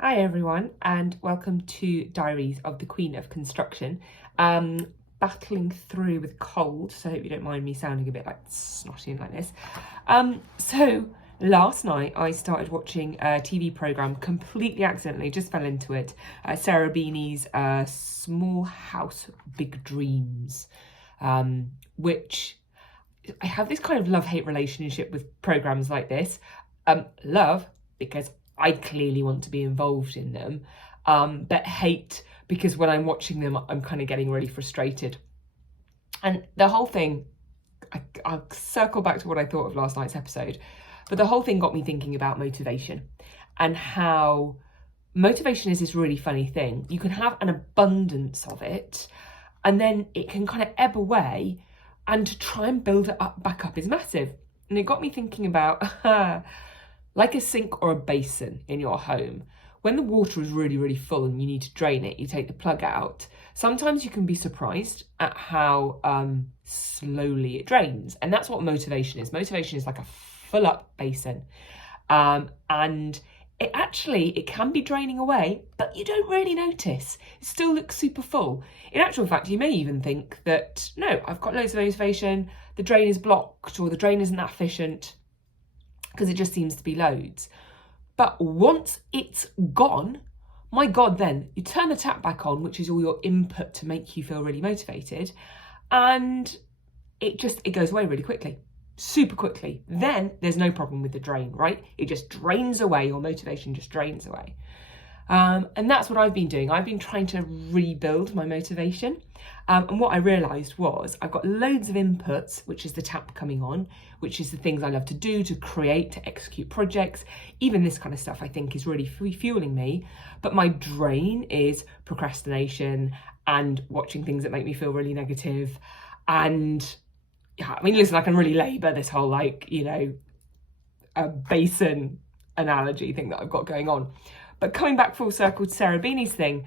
Hi everyone, and welcome to Diaries of the Queen of Construction. Battling through with cold, so I hope you don't mind me sounding a bit like snotty and like this. So last night I started watching a TV programme completely accidentally, just fell into it. Sarah Beanie's Small House, Big Dreams, which I have this kind of love-hate relationship with programmes like this. Love, because I clearly want to be involved in them, but hate because when I'm watching them, I'm kind of getting really frustrated. And the whole thing, I'll circle back to what I thought of last night's episode, but the whole thing got me thinking about motivation and how motivation is this really funny thing. You can have an abundance of it, and then it can kind of ebb away, and to try and build it back up is massive. And it got me thinking about like a sink or a basin in your home. When the water is really, really full and you need to drain it, you take the plug out. Sometimes you can be surprised at how slowly it drains. And that's what motivation is. Motivation is like a full up basin. And it can be draining away, but you don't really notice. It still looks super full. In actual fact, you may even think that, no, I've got loads of motivation, the drain is blocked or the drain isn't that efficient, because it just seems to be loads. But once it's gone, my God, then you turn the tap back on, which is all your input to make you feel really motivated, and it goes away really quickly, super quickly. Then there's no problem with the drain, right? It just drains away, your motivation just drains away. And that's what I've been doing. I've been trying to rebuild my motivation. And what I realised was I've got loads of inputs, which is the tap coming on, which is the things I love to do, to create, to execute projects. Even this kind of stuff I think is really fueling me. But my drain is procrastination and watching things that make me feel really negative. And yeah, I mean, listen, I can really labour this whole a basin analogy thing that I've got going on. But coming back full circle to Sarah Beanie's thing,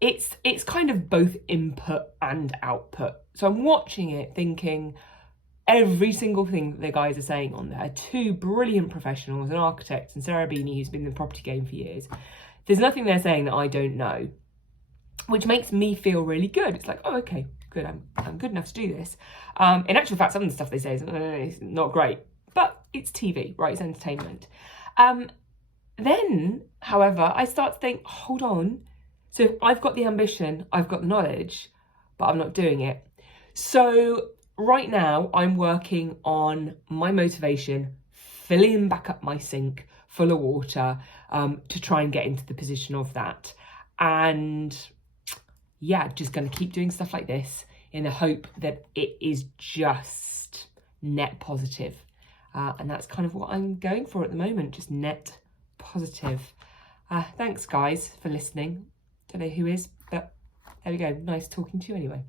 it's kind of both input and output. So I'm watching it thinking every single thing that the guys are saying on there, two brilliant professionals, an architect and Sarah Beanie, who's been in the property game for years. There's nothing they're saying that I don't know, which makes me feel really good. It's like, oh, okay, good, I'm good enough to do this. In actual fact, some of the stuff they say is not great, but it's TV, right? It's entertainment. Then, however, I start to think, hold on. So if I've got the ambition, I've got the knowledge, but I'm not doing it. So right now I'm working on my motivation, filling back up my sink full of water, to try and get into the position of that. And yeah, just going to keep doing stuff like this in the hope that it is just net positive. And that's kind of what I'm going for at the moment, just net positive. Thanks guys for listening. Don't know who is, but there we go. Nice talking to you anyway.